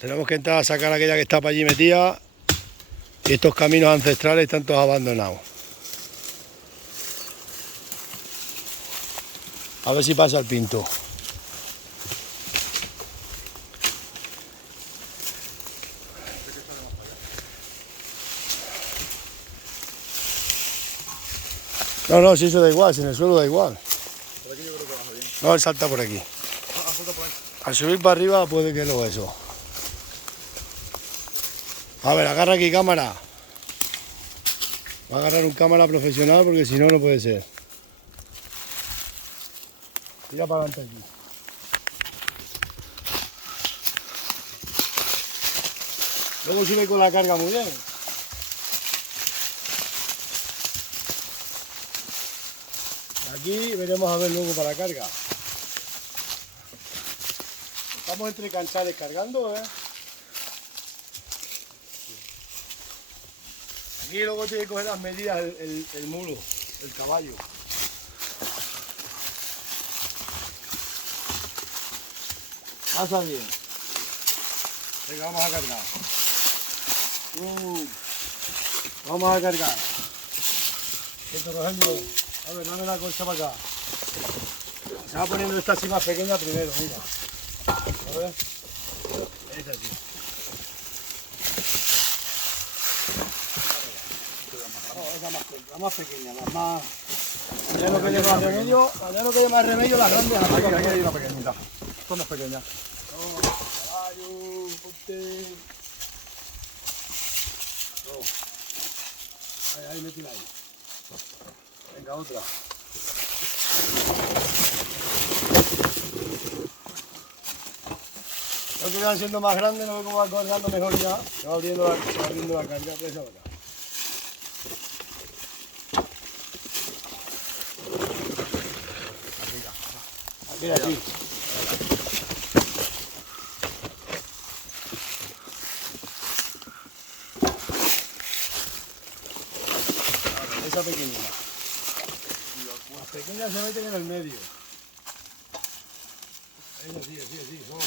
Tenemos que entrar a sacar aquella que está para allí metida. Y estos caminos ancestrales están todos abandonados. A ver si pasa el pinto. No, si eso da igual, si en el suelo da igual. Por aquí yo creo que baja bien. No, él salta por aquí. Salta por ahí. Al subir para arriba puede que lo eso. A ver, agarra aquí cámara. Va a agarrar un cámara profesional porque si no, no puede ser. Tira para adelante aquí. Luego sube con la carga muy bien. Aquí veremos a ver luego para la carga. Estamos entre canchales cargando, ¿eh? Aquí luego tiene que coger las medidas el mulo, el caballo. Pasa bien. Venga, vamos a cargar. Vamos a cargar. Esto, Rogelio. A ver, dame la colcha para acá. Se va poniendo esta así más pequeña primero, mira. A ver. Es así. La más pequeña, la más... Ya no quede más remedio, las grandes. Aquí hay una pequeñita. Esto no es pequeña. Caballo, ponte. Ahí, metila ahí. Venga, otra. Los que van siendo más grandes, no veo cómo va colgando mejor ya. Se va abriendo la carga, pues esa acá. Aquí. Esa pequeñita. Las pequeñas se meten en el medio. Sí, son.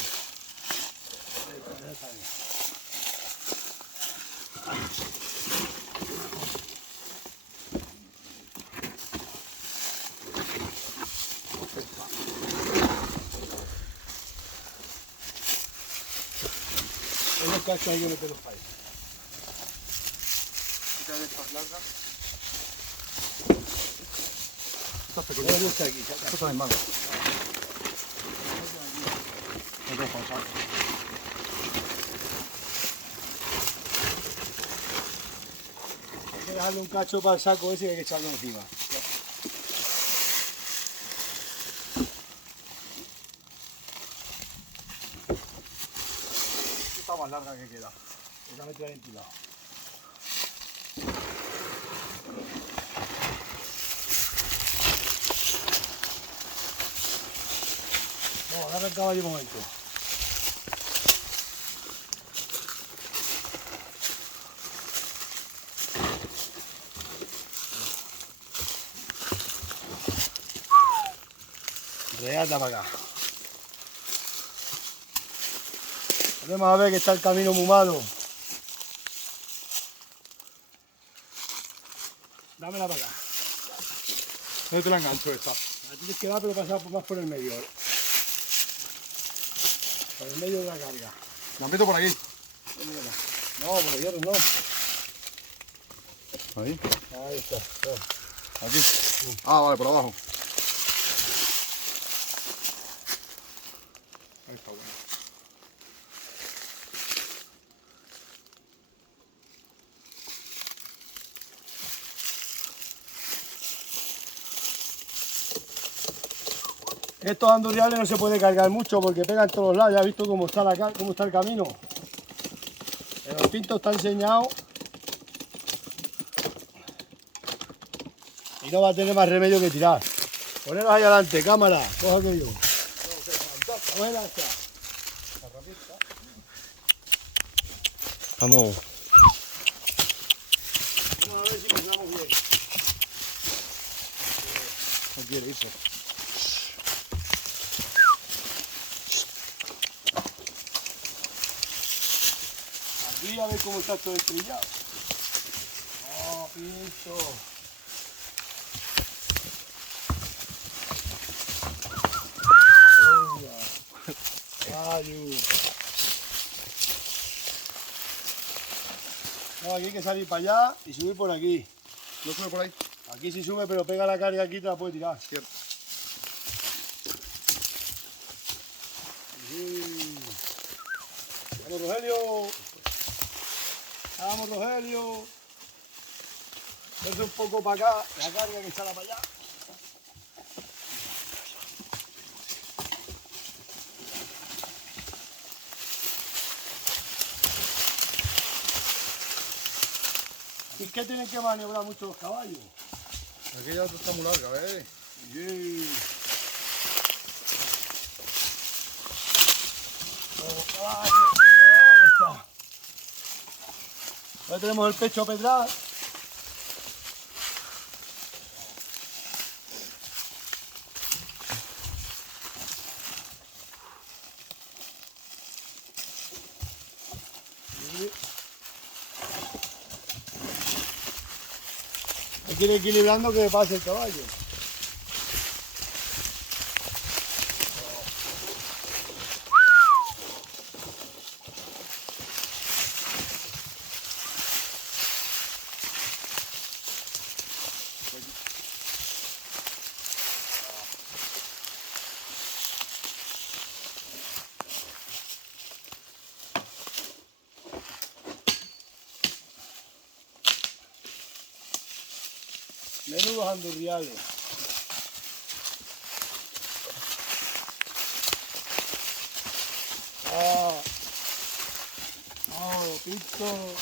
Unos cachos hay que meterlos para ahí. Quita de estas largas. Estas pequeñas. Esto aquí. Esto está en mano. Hay que dejarle un cacho para el saco ese y hay que echarlo encima. Esta más larga que queda. Esa me trae ventilado. No, agarra el caballo un momento. Reata para acá. Vamos a ver que está el camino muy malo. Dámela para acá. ¿Dónde te la engancho esta? La tienes que dar, pero pasar más por el medio. Por el medio de la carga. La meto por aquí. No, por el hierro no. Ahí. Ahí está. Aquí. Ah, vale, por abajo. Ahí está bueno. Estos andurriales no se puede cargar mucho porque pegan todos los lados. Ya has visto cómo está, cómo está el camino. El pinto está enseñado. Y no va a tener más remedio que tirar. Poneros ahí adelante, cámara. Coja aquello. Cógela esta. Vamos. Vamos a ver si cargamos bien. No quiere irse. Aquí a ver cómo está todo estrellado. Oh, Pinto. No, aquí hay que salir para allá y subir por aquí. ¿No sube por ahí? Aquí sí sube, pero pega la carga aquí y te la puede tirar. Cierto. Sí. Vamos, Rogelio. Vamos, Rogelio. Vete un poco para acá, la carga que echala para allá. ¿Y es que tienen que maniobrar mucho los caballos? Aquí ya está muy larga, ¿eh? Sí. Los caballos. Ahí está. Ya tenemos el pecho pedral. Hay que ir equilibrando que pase el caballo. Menudos andurriales. Ah, oh, Pito.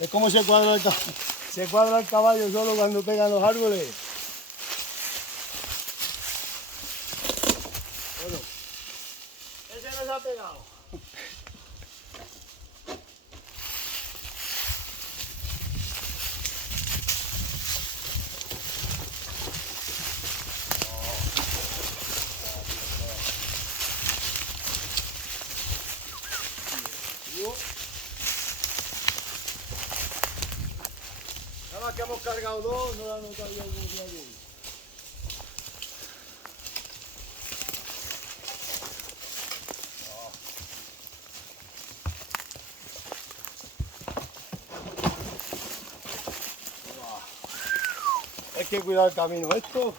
Es como se cuadra el caballo solo cuando pegan los árboles. Bueno, ese no se ha pegado. Nada más que hemos cargado dos, no la han notado yo algún día aquí. Hay que cuidar el camino esto.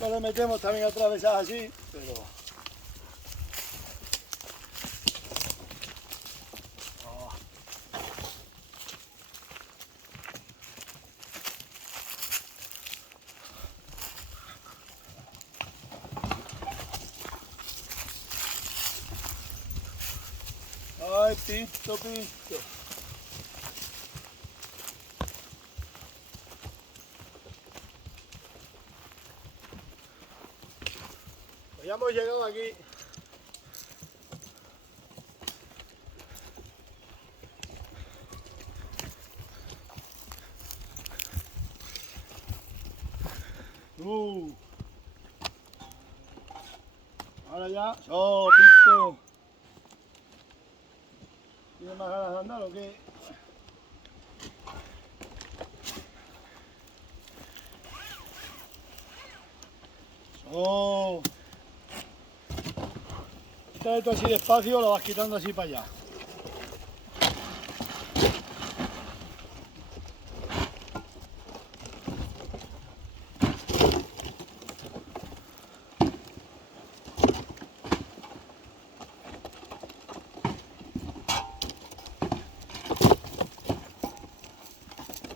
No le metemos también atravesadas así, pero... Ay, Pito, Pito. Pues ya hemos llegado aquí. Ahora ya. ¡Oh, Pito! ¿Tienes más ganas de andar o qué? ¡Oh! Quita esto así despacio, lo vas quitando así para allá.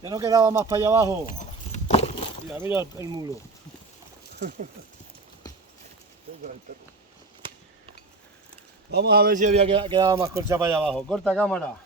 Ya no quedaba más para allá abajo. Mira, mira el mulo. Vamos a ver si había quedado más colcha para allá abajo. Corta cámara.